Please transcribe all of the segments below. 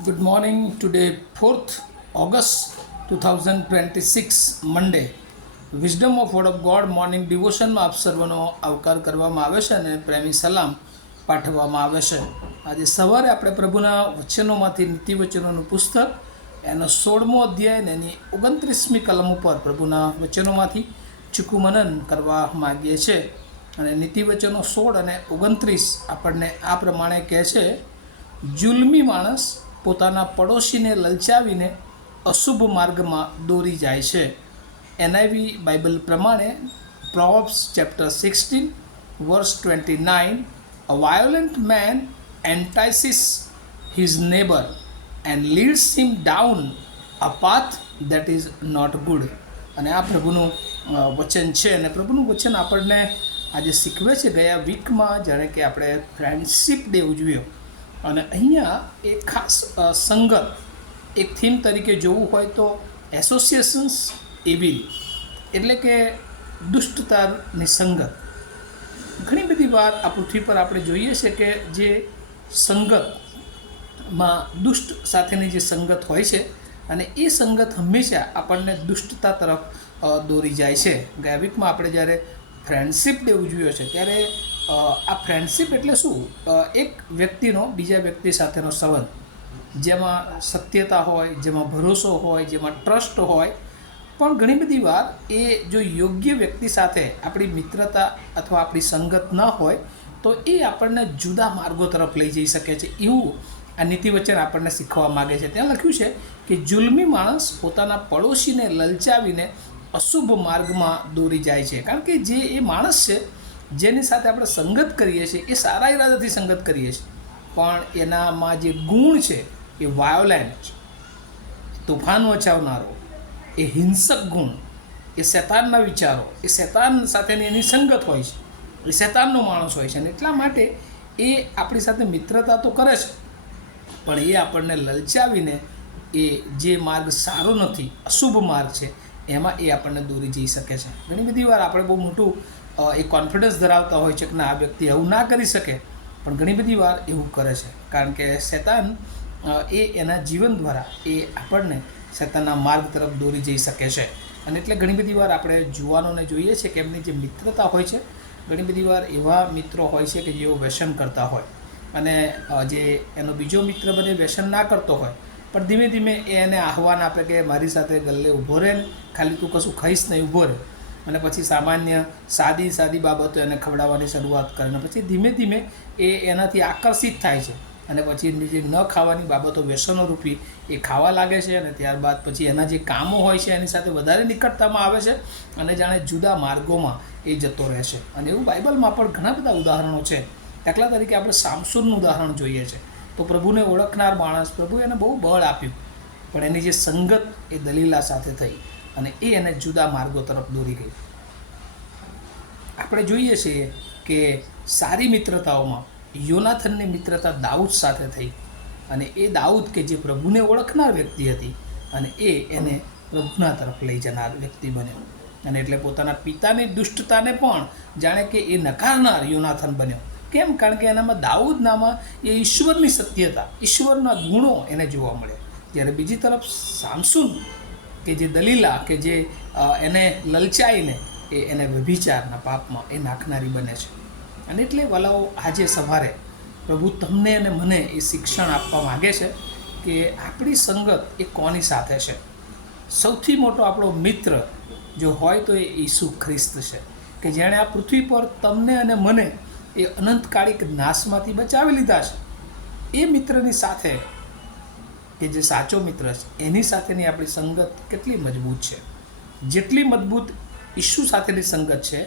Good morning. Today, 4th August 2026, Monday. Wisdom of word of God morning ડિવોશનમાં આપ સર્વનો આવકાર કરવામાં આવે છે અને પ્રેમી સલામ પાઠવવામાં આવે છે. આજે સવારે આપણે પ્રભુના વચનોમાંથી નીતિ વચનોનું પુસ્તક એનો 16મો અધ્યાય અને એની 29મી કલમ ઉપર પ્રભુના વચનોમાંથી ચીકુ મનન કરવા માગીએ છીએ. અને નીતિ વચનો 16 અને 29 આપણને આ પ્રમાણે કહે છે: જુલ્મી માણસ પોતાના પડોશીને લલચાવીને અશુભ માર્ગમાં દોરી જાય છે. એનઆઈવી બાઇબલ પ્રમાણે Proverbs chapter 16 verse 29, a violent man entices his neighbor and leads him down a path that is not good. અને આ પ્રભુનું વચન છે અને પ્રભુનું વચન આપણને આજે શીખવે છે. ગયા વીકમાં જાણે કે આપણે ફ્રેન્ડશિપ ડે ઉજવ્યો અને અહીંયા એક ખાસ સંગત, એક થીમ તરીકે જોવું હોય તો એસોસિએશન્સ એવિલ, એટલે કે દુષ્ટતાની સંગત. ઘણી બધી વાર આ પૃથ્વી પર આપણે જોઈએ છે કે જે સંગતમાં દુષ્ટ સાથેની જે સંગત હોય છે અને એ સંગત હંમેશા આપણને દુષ્ટતા તરફ દોરી જાય છે. ગયા વીકમાં આપણે જ્યારે ફ્રેન્ડશિપ ડે ઉજવ્યો છે ત્યારે આ ફ્રેન્ડશિપ એટલે શું? એક વ્યક્તિનો બીજા વ્યક્તિ સાથેનો સંબંધ, જેમાં સત્યતા હોય, જેમાં ભરોસો હોય, જેમાં ટ્રસ્ટ હોય. પણ ઘણી બધી વાર એ જો યોગ્ય વ્યક્તિ સાથે આપણી મિત્રતા અથવા આપણી સંગત ન હોય તો એ આપણને જુદા માર્ગો તરફ લઈ જઈ શકે છે. એવું આ નીતિવચન આપણને શીખવા માગે છે. ત્યાં લખ્યું છે કે જુલ્મી માણસ પોતાના પડોશીને લલચાવીને અશુભ માર્ગમાં દોરી જાય છે. કારણ કે જે એ માણસ છે જેની સાથે આપણે સંગત કરીએ છીએ એ સારા ઈરાદાથી સંગત કરીએ છીએ, પણ એનામાં જે ગુણ છે એ વાયોલેન્ટ, તોફાન મચાવનારો, એ હિંસક ગુણ, એ શૈતાનના વિચારો, એ શૈતાન સાથેની એની સંગત હોય છે, એ શૈતાનનો માણસ હોય છે. અને એટલા માટે એ આપણી સાથે મિત્રતા તો કરે છે પણ એ આપણને લલચાવીને એ જે માર્ગ સારો નથી, અશુભ માર્ગ છે, એમાં એ આપણને દોરી જઈ શકે છે. ઘણી બધી વાર આપણે બહુ મોટું એ કોન્ફિડન્સ ધરાવતા હોય છે કે ના, આ વ્યક્તિ એવું ના કરી શકે, પણ ઘણી બધી વાર એવું કરે છે. કારણ કે શૈતાન એ એના જીવન દ્વારા એ આપણને શૈતાનના માર્ગ તરફ દોરી જઈ શકે છે. અને એટલે ઘણી બધી વાર આપણે જુવાનોને જોઈએ છે કે એમની જે મિત્રતા હોય છે, ઘણી બધી વાર એવા મિત્રો હોય છે કે જેઓ વ્યસન કરતા હોય અને જે એનો બીજો મિત્ર બને વ્યસન ના કરતો હોય, પણ ધીમે ધીમે એ એને આહવાન આપે કે મારી સાથે ગલ્લે ઊભો રહે ને, ખાલી તું કશું ખાઈશ નહીં, ઊભો રહે. અને પછી સામાન્ય સાદી બાબતો એને ખવડાવવાની શરૂઆત કરે અને પછી ધીમે ધીમે એ એનાથી આકર્ષિત થાય છે અને પછી જે ન ખાવાની બાબતો વ્યસનો રૂપી એ ખાવા લાગે છે. અને ત્યારબાદ પછી એના જે કામો હોય છે એની સાથે વધારે નિકટતામાં આવે છે અને જાણે જુદા માર્ગોમાં એ જતો રહે છે. અને એવું બાઇબલમાં પણ ઘણા બધા ઉદાહરણો છે. દાખલા તરીકે આપણે સામસૂનનું ઉદાહરણ જોઈએ છે તો પ્રભુને ઓળખનાર માણસ, પ્રભુ એને બહુ બળ આપ્યું, પણ એની જે સંગત એ દલીલા સાથે થઈ અને એ એને જુદા માર્ગો તરફ દોરી ગઈ. આપણે જોઈએ છીએ કે સારી મિત્રતાઓમાં યોનાથનની મિત્રતા દાઉદ સાથે થઈ અને એ દાઉદ કે જે પ્રભુને ઓળખનાર વ્યક્તિ હતી અને એને પ્રભુના તરફ લઈ જનાર વ્યક્તિ બન્યો. અને એટલે પોતાના પિતાની દુષ્ટતાને પણ જાણે કે એ નકારનાર યોનાથન બન્યો. કેમ? કારણ કે એનામાં દાઉદનામાં એ ઈશ્વરની સત્યતા, ઈશ્વરના ગુણો એને જોવા મળે. જ્યારે બીજી તરફ સામસૂન કે જે દલીલા કે જે એને લલચાઈને એને વ્યભિચારના પાપમાં એ નાખનારી બને છે. અને એટલે વાલાઓ, આજે સવારે પ્રભુ તમને અને મને એ શિક્ષણ આપવા માગે છે કે આપણી સંગત એ કોની સાથે છે. સૌથી મોટો આપણો મિત્ર જો હોય તો એ ઈસુ ખ્રિસ્ત છે, કે જેણે આ પૃથ્વી પર તમને અને મને એ અનંતકાળિક નાશમાંથી બચાવી લીધા છે. એ મિત્રની સાથે, કે જે સાચો મિત્ર છે, એની સાથેની આપણી સંગત કેટલી મજબૂત છે. જેટલી મજબૂત ઈસુ સાથેની સંગત છે,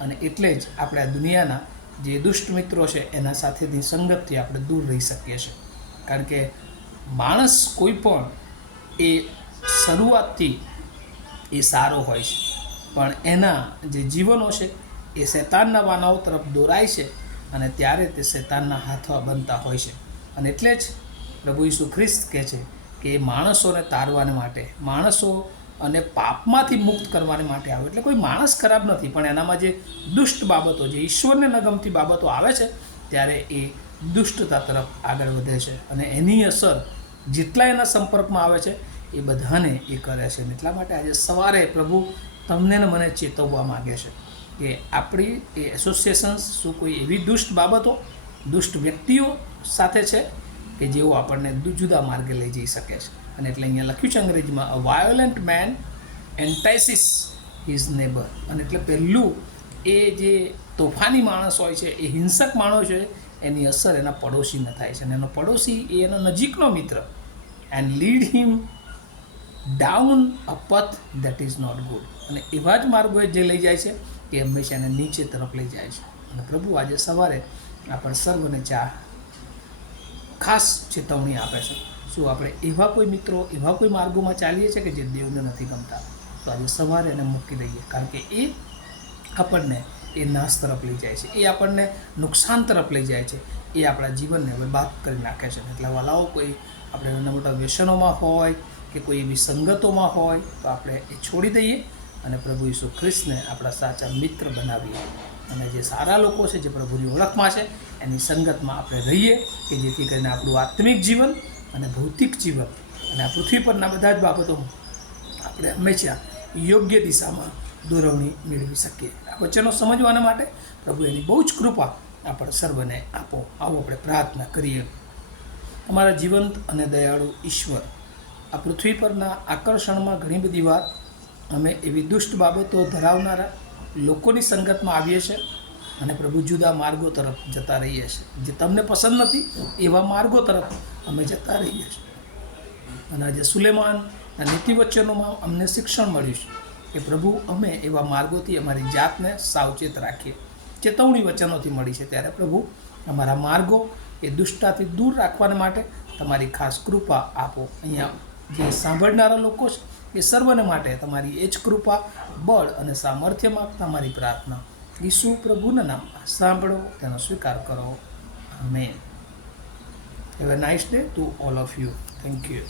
અને એટલે જ આપણે આ દુનિયાના જે દુષ્ટ મિત્રો છે એના સાથેની સંગતથી આપણે દૂર રહી શકીએ છીએ. કારણ કે માણસ કોઈ પણ એ શરૂઆતથી એ સારો હોય છે, પણ એના જે જીવનો છે એ શૈતાનના વાનાઓ તરફ દોરાય છે અને ત્યારે તે શૈતાનના હાથમાં બનતા હોય છે. અને એટલે જ પ્રભુ ઈસુ ખ્રિસ્ત કહે છે કે એ માણસોને તારવાને માટે, માણસો અને પાપમાંથી મુક્ત કરવાને માટે આવે. એટલે કોઈ માણસ ખરાબ નથી, પણ એનામાં જે દુષ્ટ બાબતો, જે ઈશ્વરને ન ગમતી બાબતો આવે છે ત્યારે એ દુષ્ટતા તરફ આગળ વધે છે અને એની અસર જેટલા એના સંપર્કમાં આવે છે એ બધાને એ કરે છે. અને એટલા માટે આજે સવારે પ્રભુ તમને ને મને ચેતવવા માગે છે કે આપણી એ એસોસિએશન્સ શું કોઈ એવી દુષ્ટ બાબતો, દુષ્ટ વ્યક્તિઓ સાથે છે કે જેઓ આપણને જુદા માર્ગે લઈ જઈ શકે છે. અને એટલે અહીંયા લખ્યું છે અંગ્રેજીમાં, અ વાયોલન્ટ મેન એન્ટાઇસિસ હિઝ નેબર. અને એટલે પહેલું એ જે તોફાની માણસ હોય છે, એ હિંસક માણસ છે, એની અસર એના પડોશીને થાય છે. અને એનો પડોશી એ એનો નજીકનો મિત્ર, એન્ડ લીડ હિમ ડાઉન અ પથ દેટ ઇઝ નોટ ગુડ. અને એવા જ માર્ગો જે લઈ જાય છે એ હંમેશા એને નીચે તરફ લઈ જાય છે. અને પ્રભુ આજે સવારે આપણે સર્વને ખાસ ચેતવણી આપે છે. શું આપણે એવા કોઈ મિત્રો, એવા કોઈ માર્ગોમાં ચાલીએ છીએ કે જે દેવને નથી ગમતા? તો આજે સવારે એને મૂકી દઈએ, કારણ કે એ આપણને એ નાશ તરફ લઈ જાય છે, એ આપણને નુકસાન તરફ લઈ જાય છે, એ આપણા જીવનને બરબાદ કરી નાખે છે. એટલે વાલાઓ, કોઈ આપણે નાના મોટા વ્યસનોમાં હોય કે કોઈ એવી સંગતોમાં હોય તો આપણે એ છોડી દઈએ અને પ્રભુ ઈસુ ખ્રિસ્તને આપણા સાચા મિત્ર બનાવીએ. અને જે સારા લોકો છે, જે પ્રભુની ઓળખમાં છે, એની સંગતમાં આપણે રહીએ કે જેથી કરીને આપણું આત્મિક જીવન અને ભૌતિક જીવન અને આ પૃથ્વી પરના બધા જ બાબતોમાં આપણે હંમેશા યોગ્ય દિશામાં દોરવણી મેળવી શકીએ. આ વચનો સમજવાના માટે પ્રભુ એની બહુ જ કૃપા આપણે સર્વને આપો. આવો આપણે પ્રાર્થના કરીએ. અમારા જીવંત અને દયાળુ ઈશ્વર, આ પૃથ્વી પરના આકર્ષણમાં ઘણી બધી વાર અમે એવી દુષ્ટ બાબતો ધરાવનારા લોકોની સંગતમાં આવીએ છીએ અને પ્રભુ જુદા માર્ગો તરફ જતા રહીએ છીએ. જે તમને પસંદ નથી એવા માર્ગો તરફ અમે જતા રહીએ છીએ. અને આજે સુલેમાનના નીતિવચનોમાં અમને શિક્ષણ મળ્યું છે કે પ્રભુ અમે એવા માર્ગોથી અમારી જાતને સાવચેત રાખીએ. ચેતવણી વચનોથી મળી છે. ત્યારે પ્રભુ અમારા માર્ગો એ દુષ્ટતાથી દૂર રાખવાને માટે તમારી ખાસ કૃપા આપો. અહીંયા જે સાંભળનારા લોકો છે એ સર્વને માટે તમારી એ જ કૃપા, બળ અને સામર્થ્યમાં તમારી પ્રાર્થના ઈસુ પ્રભુના નામમાં સાંભળો, તેનો સ્વીકાર કરો. Amen. Have a nice day to all of you. Thank you.